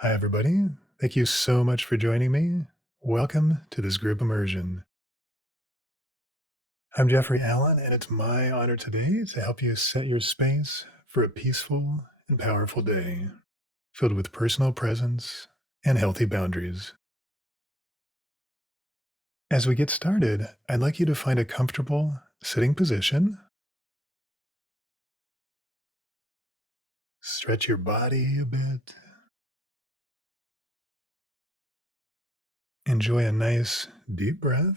Hi, everybody. Thank you so much for joining me. Welcome to this group immersion. I'm Jeffrey Allen, and it's my honor today to help you set your space for a peaceful and powerful day filled with personal presence and healthy boundaries. As we get started, I'd like you to find a comfortable sitting position. Stretch your body a bit. Enjoy a nice deep breath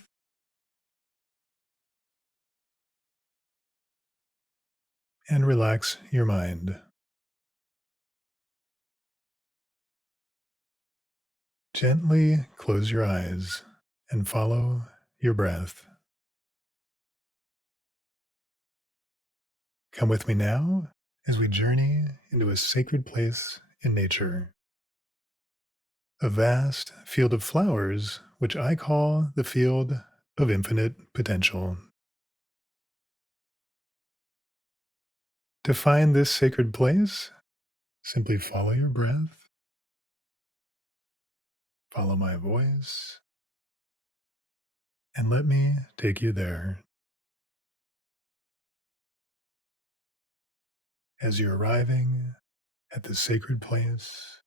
and relax your mind. Gently close your eyes and follow your breath. Come with me now as we journey into a sacred place in nature, a vast field of flowers, which I call the field of infinite potential. To find this sacred place, simply follow your breath, follow my voice, and let me take you there. As you're arriving at the sacred place,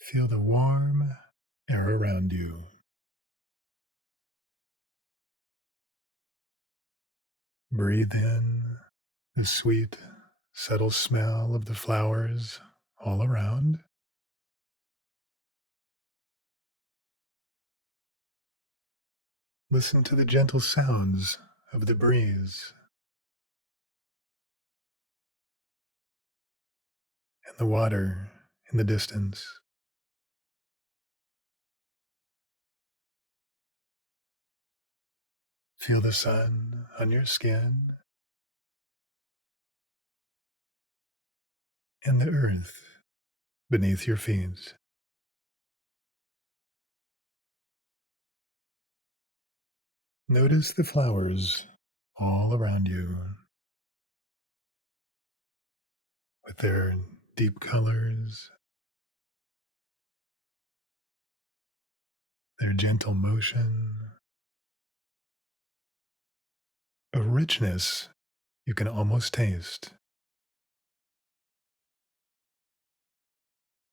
feel the warm air around you. Breathe in the sweet, subtle smell of the flowers all around. Listen to the gentle sounds of the breeze and the water in the distance. Feel the sun on your skin and the earth beneath your feet. Notice the flowers all around you with their deep colors, their gentle motion, a richness you can almost taste,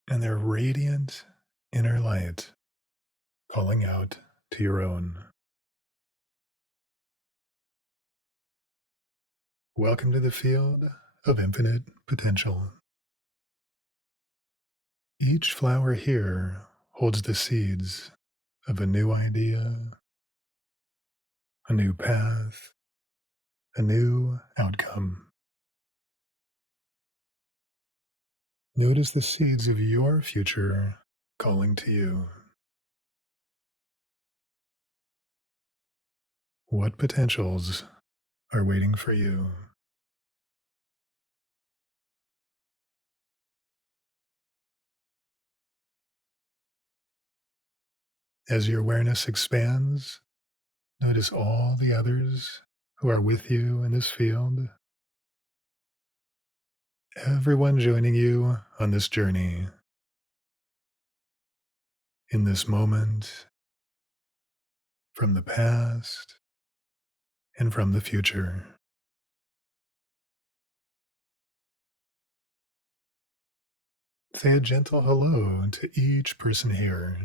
and their radiant inner light calling out to your own. Welcome to the field of infinite potential. Each flower here holds the seeds of a new idea, a new path, a new outcome. Notice the seeds of your future calling to you. What potentials are waiting for you? As your awareness expands, notice all the others who are with you in this field, everyone joining you on this journey, in this moment, from the past and from the future. Say a gentle hello to each person here,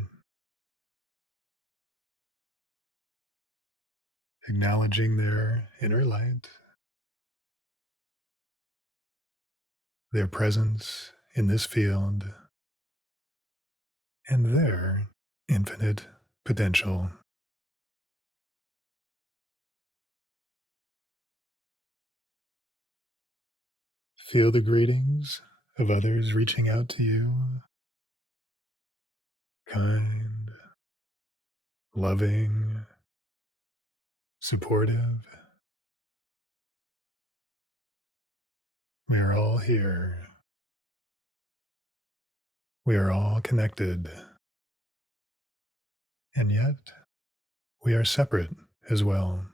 acknowledging their inner light, their presence in this field, and their infinite potential. Feel the greetings of others reaching out to you, kind, loving, supportive. We are all here. We are all connected. And yet, we are separate as well.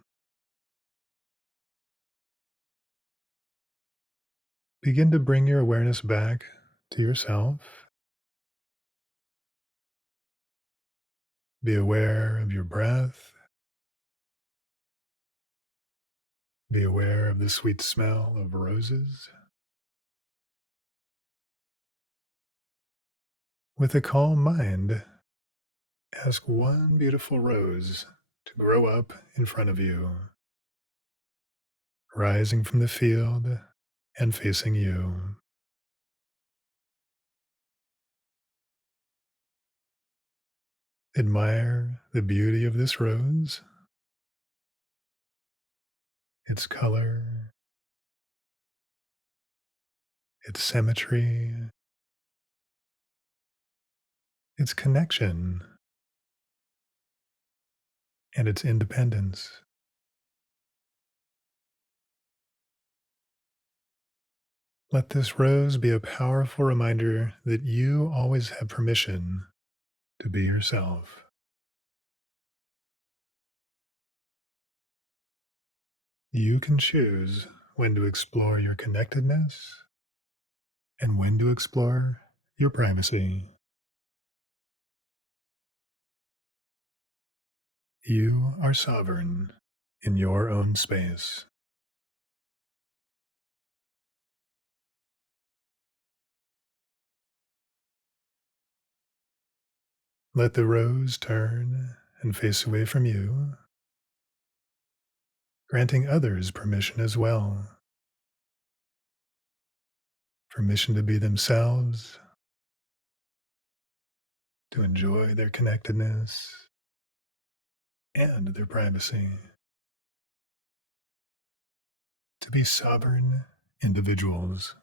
Begin to bring your awareness back to yourself, Be aware of your breath. Be aware of the sweet smell of roses. With a calm mind, ask one beautiful rose to grow up in front of you, rising from the field and facing you. Admire the beauty of this rose, its color, its symmetry, its connection, and its independence. Let this rose be a powerful reminder that you always have permission to be yourself. You can choose when to explore your connectedness and when to explore your privacy. You are sovereign in your own space. Let the rose turn and face away from you, granting others permission as well. Permission to be themselves, to enjoy their connectedness and their privacy, to be sovereign individuals.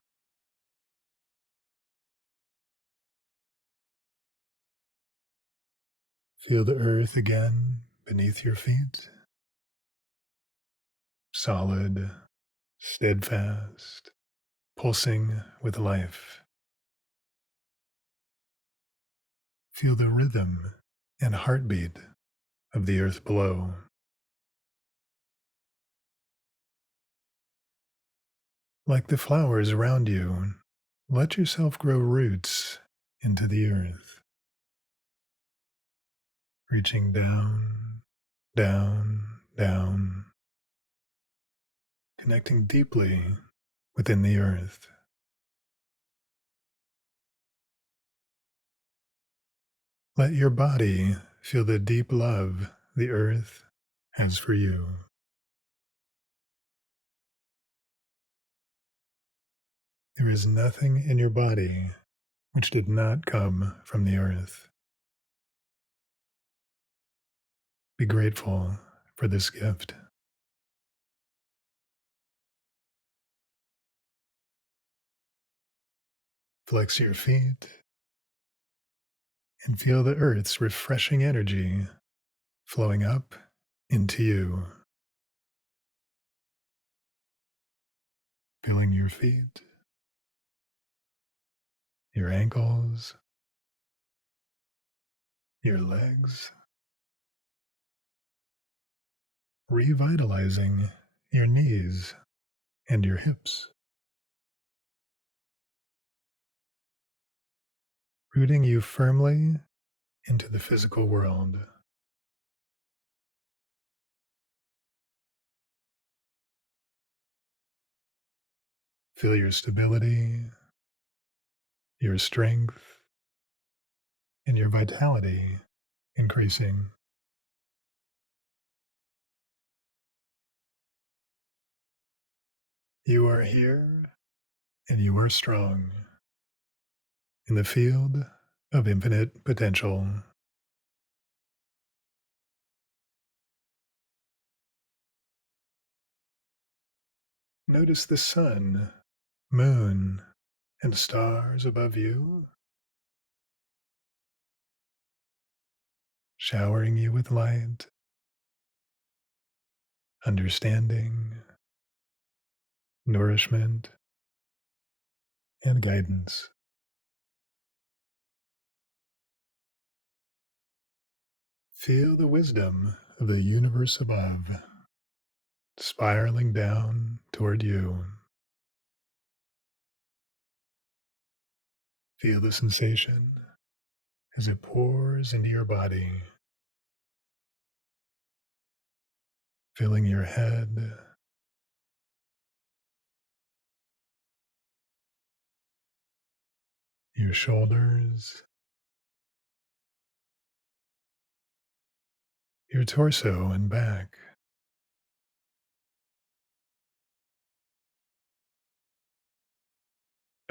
Feel the earth again beneath your feet, solid, steadfast, pulsing with life. Feel the rhythm and heartbeat of the earth below. Like the flowers around you, let yourself grow roots into the earth, reaching down, down, down, connecting deeply within the earth. Let your body feel the deep love the earth has for you. There is nothing in your body which did not come from the earth. Be grateful for this gift. Flex your feet and feel the earth's refreshing energy flowing up into you, filling your feet, your ankles, your legs, revitalizing your knees and your hips, rooting you firmly into the physical world. Feel your stability, your strength, and your vitality increasing. You are here and you are strong in the field of infinite potential. Notice the sun, moon, and stars above you, showering you with light, understanding, nourishment, and guidance. Feel the wisdom of the universe above, spiraling down toward you. Feel the sensation as it pours into your body, filling your head, your shoulders, your torso and back,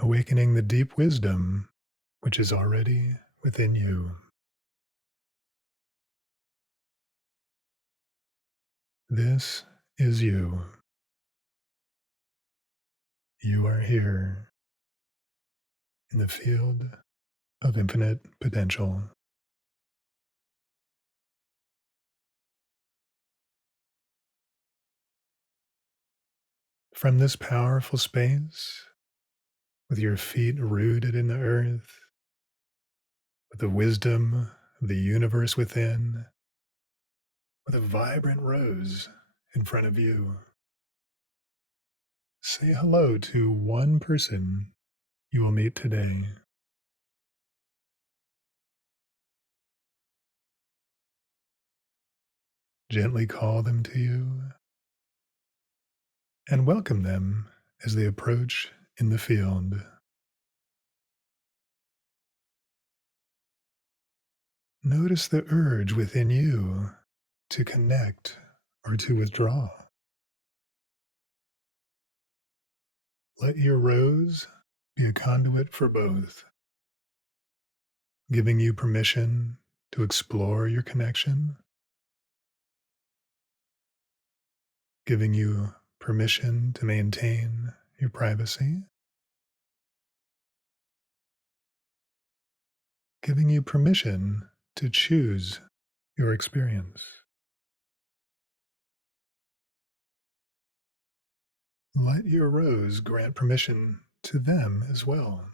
awakening the deep wisdom which is already within you. This is you. You are here in the field of infinite potential. From this powerful space, with your feet rooted in the earth, with the wisdom of the universe within, with a vibrant rose in front of you, say hello to one person you will meet today. Gently call them to you and welcome them as they approach in the field. Notice the urge within you to connect or to withdraw. Let your rose be a conduit for both, giving you permission to explore your connection, giving you permission to maintain your privacy, giving you permission to choose your experience. Let your rose grant permission to them as well.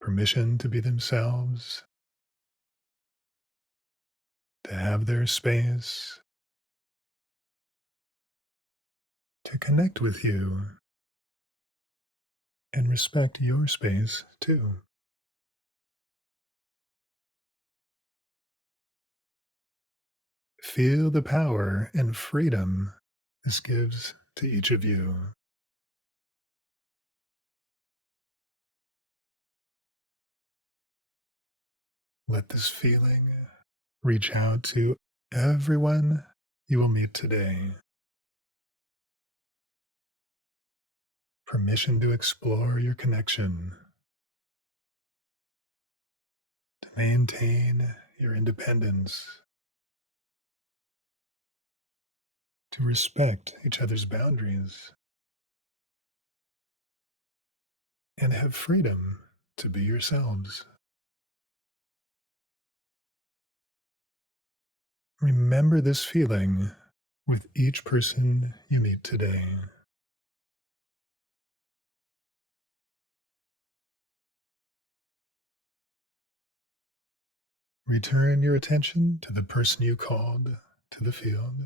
Permission to be themselves, to have their space, to connect with you and respect your space too. Feel the power and freedom this gives to each of you. Let this feeling reach out to everyone you will meet today. Permission to explore your connection, to maintain your independence, to respect each other's boundaries, and have freedom to be yourselves. Remember this feeling with each person you meet today. Return your attention to the person you called to the field.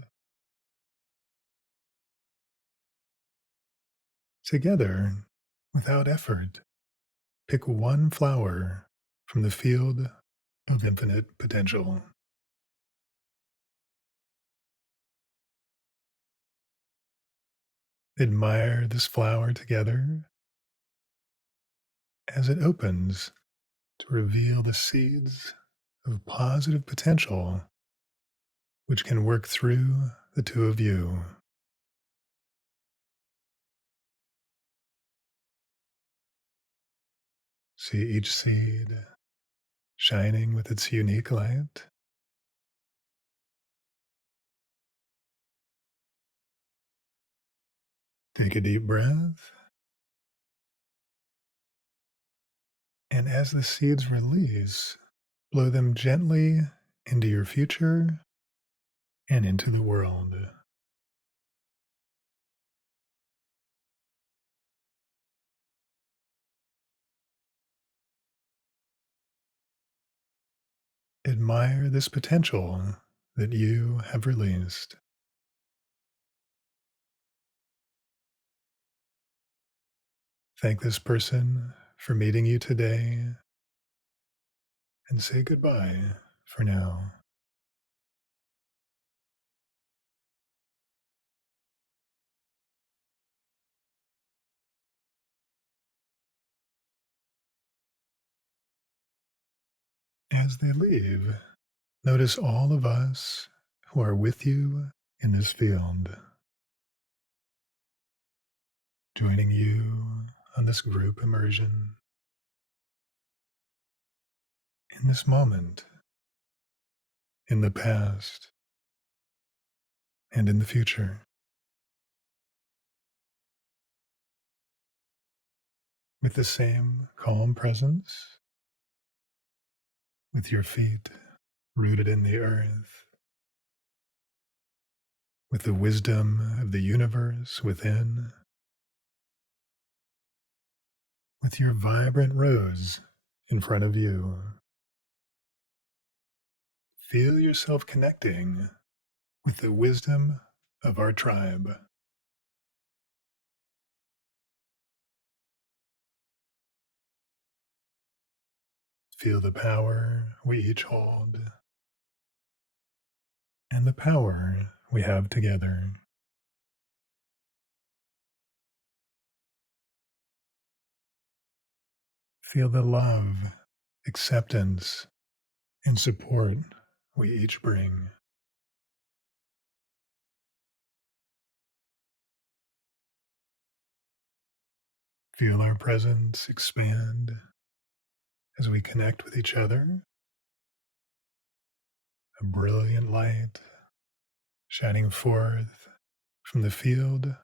Together, without effort, pick one flower from the field of infinite potential. Admire this flower together as it opens to reveal the seeds of positive potential which can work through the two of you. See each seed shining with its unique light. Take a deep breath, and as the seeds release, blow them gently into your future and into the world. Admire this potential that you have released. Thank this person for meeting you today and say goodbye for now. As they leave, notice all of us who are with you in this field, joining you on this group immersion in this moment, in the past, and in the future, with the same calm presence, with your feet rooted in the earth, with the wisdom of the universe within, with your vibrant rose in front of you. Feel yourself connecting with the wisdom of our tribe. Feel the power we each hold and the power we have together. Feel the love, acceptance, and support we each bring. Feel our presence expand as we connect with each other, a brilliant light shining forth from the field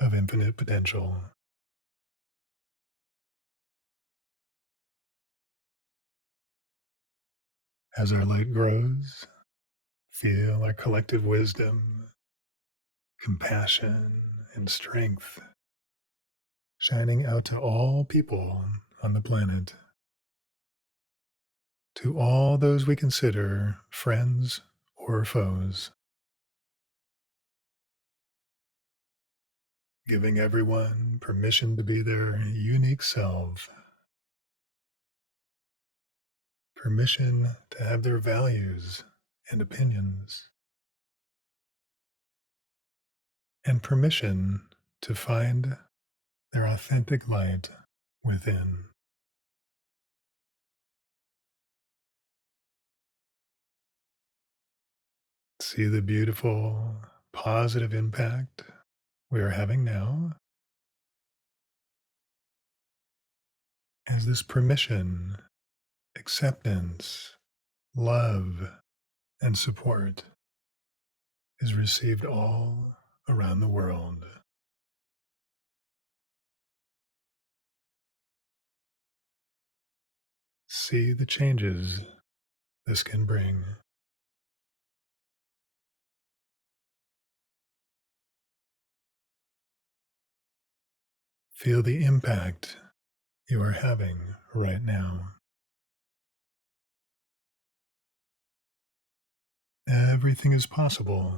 of infinite potential. As our light grows, feel our collective wisdom, compassion, and strength shining out to all people on the planet, to all those we consider friends or foes, giving everyone permission to be their unique self, permission to have their values and opinions, and permission to find their authentic light within. See the beautiful, positive impact we are having now as this permission, acceptance, love, and support is received all around the world. See the changes this can bring. Feel the impact you are having right now. Everything is possible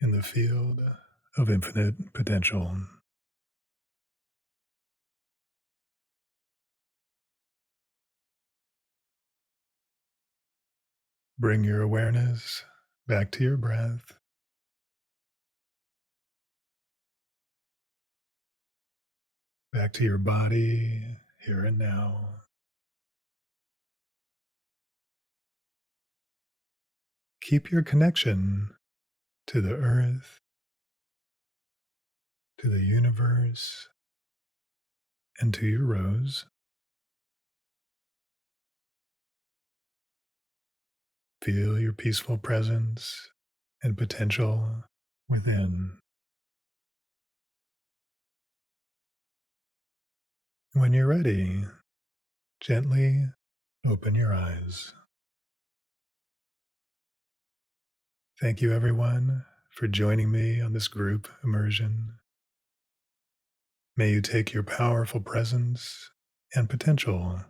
in the field of infinite potential. Bring your awareness back to your breath, back to your body here and now. Keep your connection to the earth, to the universe, and to your rose. Feel your peaceful presence and potential within. When you're ready, gently open your eyes. Thank you, everyone, for joining me on this group immersion. May you take your powerful presence and potential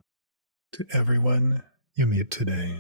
to everyone you meet today.